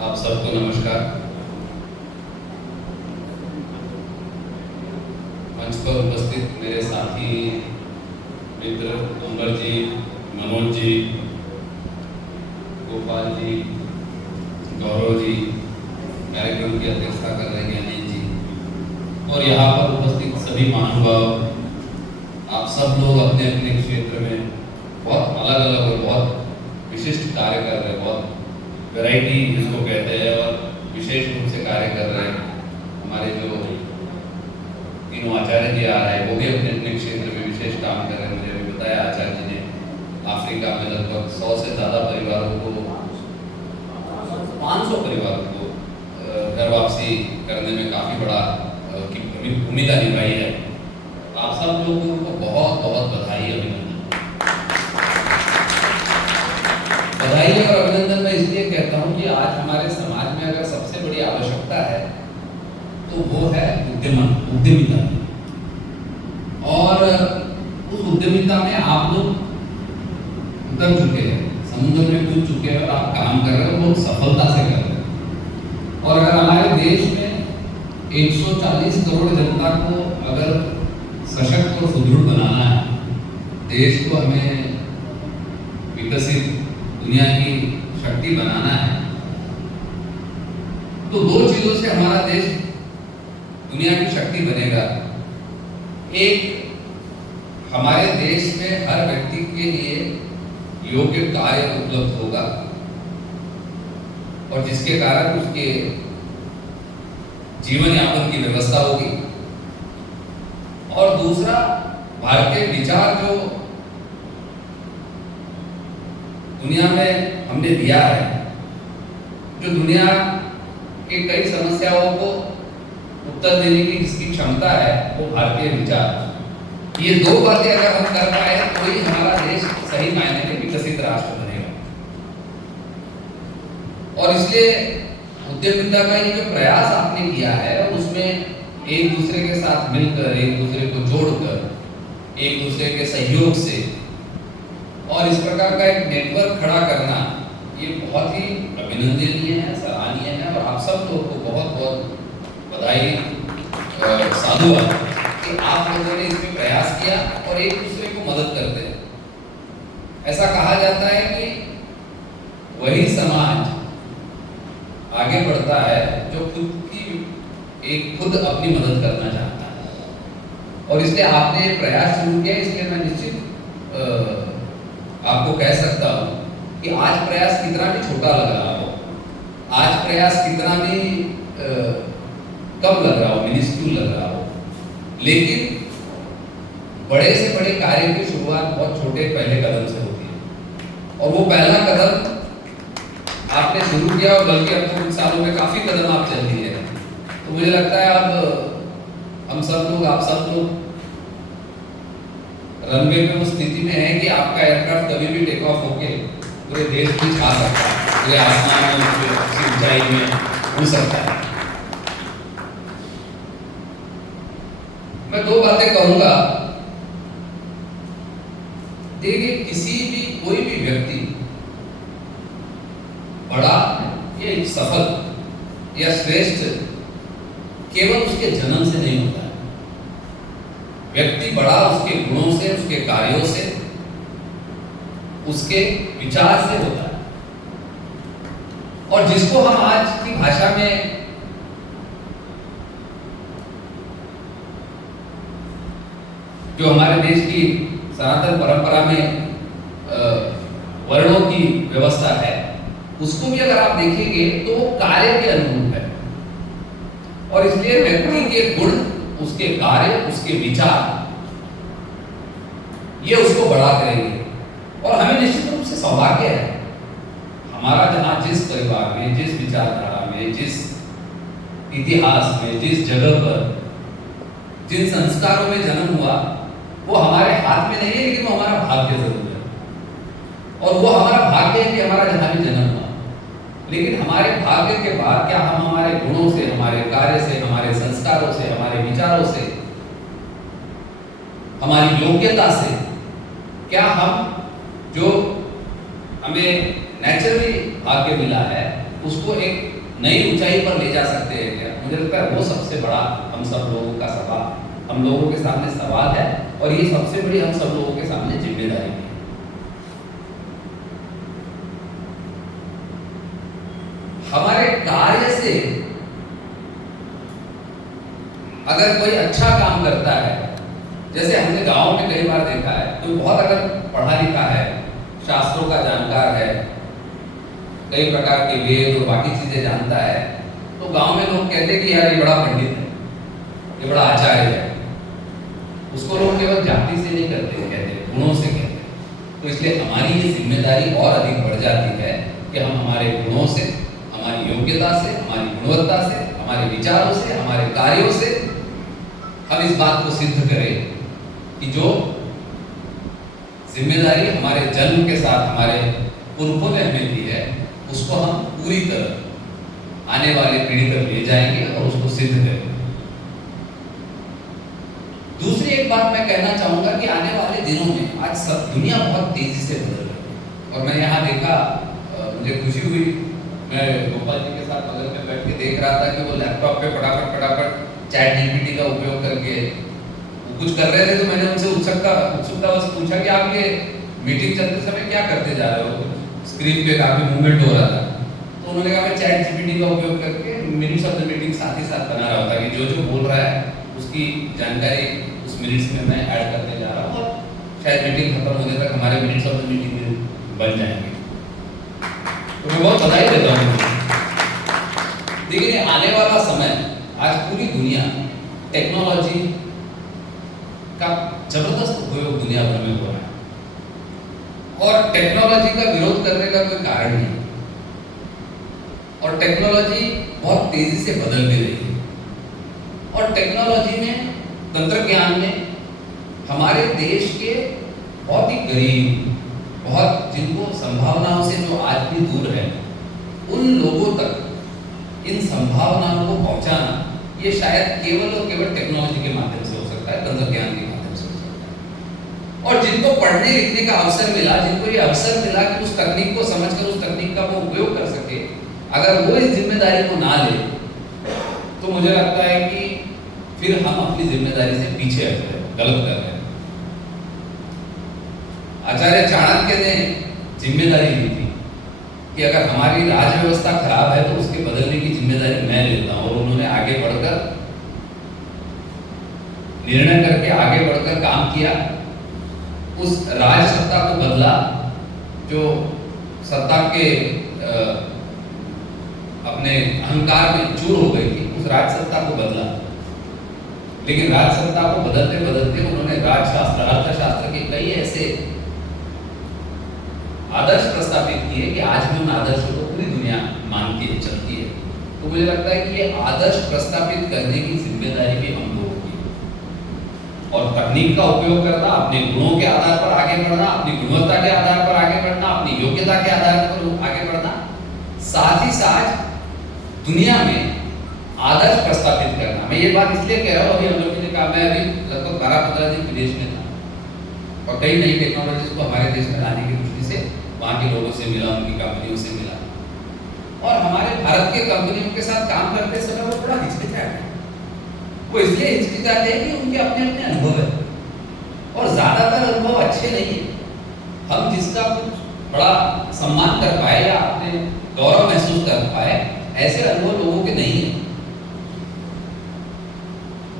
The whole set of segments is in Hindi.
आप सबको नमस्कार। मंच पर उपस्थित मेरे साथी मित्र तोमर जी, मनोज जी, गोपाल जी, गौरव जी, कार्यक्रम की अध्यक्षता कर रहे हैं अनिल जी, और यहाँ पर उपस्थित सभी महानुभाव, आप सब लोग अपने अपने क्षेत्र में बहुत अलग अलग और बहुत विशिष्ट कार्य कर रहे हैं, बहुत वैरायटी जिसको कहते हैं, और विशेष रूप से कार्य कर रहे हैं। हमारे जो तीनों आचार्य जी आ रहे हैं वो भी अपने अपने क्षेत्र में विशेष काम कर रहे हैं। मुझे अभी बताया आचार्य जी ने अफ्रीका में लगभग 100 से ज़्यादा परिवारों को, 500 परिवारों को घर वापसी करने में काफ़ी बड़ा की भूमिका निभाई है। आप सब लोगों को बहुत बहुत बधाई, अभिनंदन। बधाई और अभिनंदन मैं इसलिए कहता हूँ कि आज हमारे समाज में अगर सबसे बड़ी आवश्यकता है तो वो है उद्यमिता। और उस उद्यमिता में आप लोग उतर चुके हैं, समुद्र में कूद चुके हैं और आप काम कर रहे हो, बहुत सफलता से कर रहे हैं। और अगर हमारे देश में 140 करोड़ जनता को अगर सशक्त और सुदृढ़ बनाना है, देश को हमें विकसित दुनिया की शक्ति बनाना है, तो दो चीजों से हमारा देश दुनिया की शक्ति बनेगा। एक, हमारे देश में हर व्यक्ति के लिए योग्य कार्य उपलब्ध होगा और जिसके कारण उसके जीवन यापन की व्यवस्था होगी। और दूसरा, भारतीय विचार जो दुनिया में हमने दिया है, जो दुनिया के कई समस्याओं को उत्तर देने की जिसकी क्षमता है, वो भारतीय विचार। ये दो बातें अगर हम कर पाए तो ही हमारा देश सही मायने में विकसित राष्ट्र बनेगा। और इसलिए उद्यमिता का ये जो प्रयास आपने किया है, और उसमें एक दूसरे के साथ मिलकर, एक दूसरे को जोड़कर, एक दूसरे के सहयोग से और इस प्रकार का एक नेटवर्क खड़ा करना, ये बहुत ही अभिनंदनीय है, सराहनीय है। और आप सब लोगों को बहुत बहुत बधाई, साधुवाद कि आप लोगों ने इसमें प्रयास किया और एक दूसरे को मदद करते हैं। ऐसा कहा जाता है कि वही समाज आगे बढ़ता है जो खुद अपनी मदद करना चाहता है। और इसलिए आपने प्रयास शुरू किया, इसलिए मैं निश्चित आपको कह सकता हूं कि आज प्रयास कितना भी छोटा लग रहा हो, आज प्रयास कितना भी कम लग रहा हो, मिनिस्क्यूल लग रहा हो, लेकिन बड़े से बड़े कार्य की शुरुआत बहुत छोटे पहले कदम से होती है। और वो पहला कदम आपने शुरू किया, और बल्कि अब तो कुछ सालों में काफी कदम आप चल दिए हैं। तो मुझे लगता है अब हम सब लोग, आप सब लोग रनवे पे उस स्थिति में है कि आपका एयरक्राफ्ट कभी भी टेक ऑफ होके पूरे देश की छा सकता है, पूरे आसमान में, ऊंचाई में उड़ सकता है। मैं दो बातें कहूंगा। देखिए, किसी भी कोई भी व्यक्ति बड़ा या सफल या श्रेष्ठ केवल उसके जन्म से नहीं होता है। व्यक्ति बड़ा उसके गुणों से, उसके कार्यों से, उसके विचार से होता है। और जिसको हम आज की भाषा में जो हमारे देश की सनातन परंपरा में वर्णों की व्यवस्था है, उसको भी अगर आप देखेंगे तो वो कार्य के अनुरूप है। और इसलिए व्यक्ति के गुण, उसके कार्य, उसके विचार, ये उसको बड़ा करेंगे। और हमें निश्चित रूप से सौभाग्य है, हमारा जहां जिस परिवार में, जिस विचारधारा में, जिस इतिहास में, जिस जगह पर, जिन संस्कारों में जन्म हुआ, वो हमारे हाथ में नहीं है, लेकिन वो हमारा भाग्य जरूर है। और वो हमारा भाग्य है कि हमारा जहां भी जन्म हुआ। लेकिन हमारे भाग्य के बाद क्या हम हमारे गुणों से, हमारे कार्य से, हमारे संस्कारों से, हमारे विचारों से, हमारी योग्यता से, क्या हम जो हमें नेचुरली भाग्य मिला है उसको एक नई ऊंचाई पर ले जा सकते हैं क्या? मुझे लगता है वो सबसे बड़ा हम सब लोगों का सवाल, हम लोगों के सामने सवाल है, और ये सबसे बड़ी हम सब लोगों के सामने जिम्मेदारी है। हमारे कार्य से अगर कोई अच्छा काम करता है, जैसे हमने गांव में कई बार देखा है, कोई बहुत अगर पढ़ा लिखा है, शास्त्रों का जानकार है, कई प्रकार के वेद और बाकी चीजें जानता है, तो गांव में लोग कहते हैं कि यार ये बड़ा पंडित है, ये बड़ा आचार्य है। उसको लोग केवल जाति से नहीं कहते, गुणों से कहते हैं। तो इसलिए हमारी ये जिम्मेदारी और अधिक बढ़ जाती है कि हम हमारे गुणों से, हमारी योग्यता से, हमारी गुणवत्ता से, हमारे विचारों से, हमारे कार्यों से हम इस बात को सिद्ध करें कि जो जिम्मेदारी हमारे जन्म के साथ हमारे पुरखों ने हमें दी है, उसको हम पूरी तरह आने वाले पीढ़ी तक ले जाएंगे और उसको सिद्ध करेंगे। दूसरी एक बात मैं कहना चाहूंगा कि आने वाले दिनों में आज सब दुनिया बहुत तेजी से बदल रही है, और मैं यहाँ देखा, मुझे खुशी हुई, मैं गोपाल जी के साथ बगल में बैठ के देख रहा था कि वो लैपटॉप पे फटाफट चैट जीपीटी का उपयोग करके वो कुछ कर रहे थे। तो मैंने उनसे उत्सुकता बस पूछा कि आप ये मीटिंग चलते समय क्या करते जा रहे हो? स्क्रीन पे काफी मूवमेंट हो रहा था, तो उन्होंने कहा मैं चैट जीपीटी का उपयोग करके मिनट्स ऑफ द मीटिंग साथ ही साथ बना रहा होता कि जो बोल रहा है उसकी जानकारी उस मिनट्स में मैं ऐड करते जा रहा हूँ, और शायद मीटिंग खत्म होने तक हमारे मिनट्स ऑफ द मीटिंग बन जाएंगे। तो मैं बहुत बधाई देता हूँ। देखिए आने वाला समय, आज पूरी दुनिया टेक्नोलॉजी का जबरदस्त उपयोग दुनिया भर में हो रहा है, और टेक्नोलॉजी का विरोध करने का कोई कारण नहीं, और टेक्नोलॉजी बहुत तेजी से बदल भी रही है, और टेक्नोलॉजी में, तंत्र ज्ञान में हमारे देश के बहुत ही गरीब, बहुत जिनको संभावनाओं से जो आज भी दूर है, उन लोगों तक इन संभावनाओं को पहुंचाना ये शायद केवल और केवल टेक्नोलॉजी के माध्यम से हो सकता है, तंत्र ज्ञान के माध्यम से हो सकता है। और जिनको पढ़ने लिखने का अवसर मिला, जिनको ये अवसर मिला कि उस तकनीक को समझकर उस तकनीक का वो उपयोग कर सके, अगर वो इस जिम्मेदारी को ना ले, तो मुझे लगता है कि फिर हम अपनी जिम्मेदारी से पीछे हट रहे हैं, गलत कर रहे हैं। आचार्य चाणक्य ने जिम्मेदारी ली थी कि अगर हमारी राज व्यवस्था खराब है तो उसके बदलने की जिम्मेदारी मैं लेता हूं, और उन्होंने आगे बढ़कर निर्णय करके आगे बढ़कर काम किया, उस राज सत्ता को बदला जो सत्ता के अपने अहंकार में चूर हो गई थी, उस राज सत्ता को बदला। लेकिन राज सत्ता को बदलते बदलते उन्होंने राजशास्त्र, अर्थशास्त्र के कई ऐसे आदर्श प्रस्तावित किए कि आज भी उन आदर्शों को पूरी दुनिया मानती है, चलती है। तो मुझे लगता है कि ये आदर्श प्रस्तावित करने की जिम्मेदारी भी हम लोगों की है, और तकनीक का उपयोग करना, अपने गुणों के आधार पर आगे बढ़ना, अपनी गुणवत्ता के आधार पर आगे बढ़ना, अपनी योग्यता के आधार पर आगे बढ़ना, साथ ही साथ दुनिया में आदर्श प्रस्तावित करना। मैं ये बात इसलिए कह रहा हूँ, अभी हम लोगों ने कहा, मैं अभी लगभग 12-15 दिन विदेश में था, और कई नई टेक्नोलॉजीज को हमारे देश में लाने की दृष्टि से वहाँ के लोगों से मिला, उनकी कंपनियों से मिला, और हमारे भारत के कंपनियों के साथ काम करते समय वो थोड़ा हिचकिचाते हैं। वो इसलिए हिचकिचाते हैं कि उनके अपने अपने अनुभव है, और ज्यादातर अनुभव अच्छे नहीं है। हम जिसका कुछ बड़ा सम्मान कर पाए या अपने गौरव महसूस कर पाए, ऐसे अनुभव लोगों के नहीं है।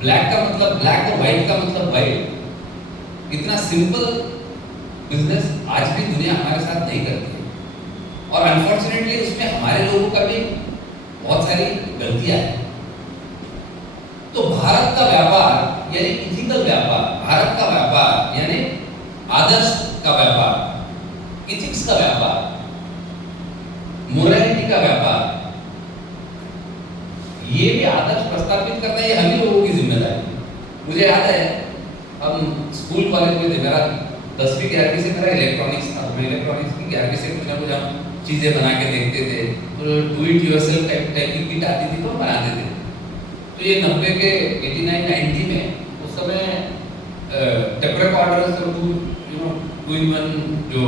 ब्लैक का मतलब ब्लैक और व्हाइट का मतलब व्हाइट, इतना सिंपल बिजनेस आज भी दुनिया हमारे साथ नहीं करती है, और अनफॉर्चुनेटली उसमें हमारे लोगों का भी बहुत सारी गलतियां हैं। तो भारत का व्यापार यानी इथिकल व्यापार, भारत का व्यापार यानी आदर्श का व्यापार, इथिक्स का व्यापार, मोरालिटी का व्यापार, ये भी आदर्श प्रस्तावित करना ये हम ही लोगों की जिम्मेदारी है। मुझे याद है हम स्कूल कॉलेज में थे, मेरा 10वीं 11वीं से मेरा इलेक्ट्रॉनिक्स था, मैं इलेक्ट्रॉनिक्स की 11वीं से कुछ ना कुछ हम चीज़ें बना के देखते थे, तो डू इट योरसेल्फ टाइप की किट आती थी तो हम बनाते थे। तो ये 90 के 89-90 में उस समय टेप रिकॉर्डर्स और 2 in 1 जो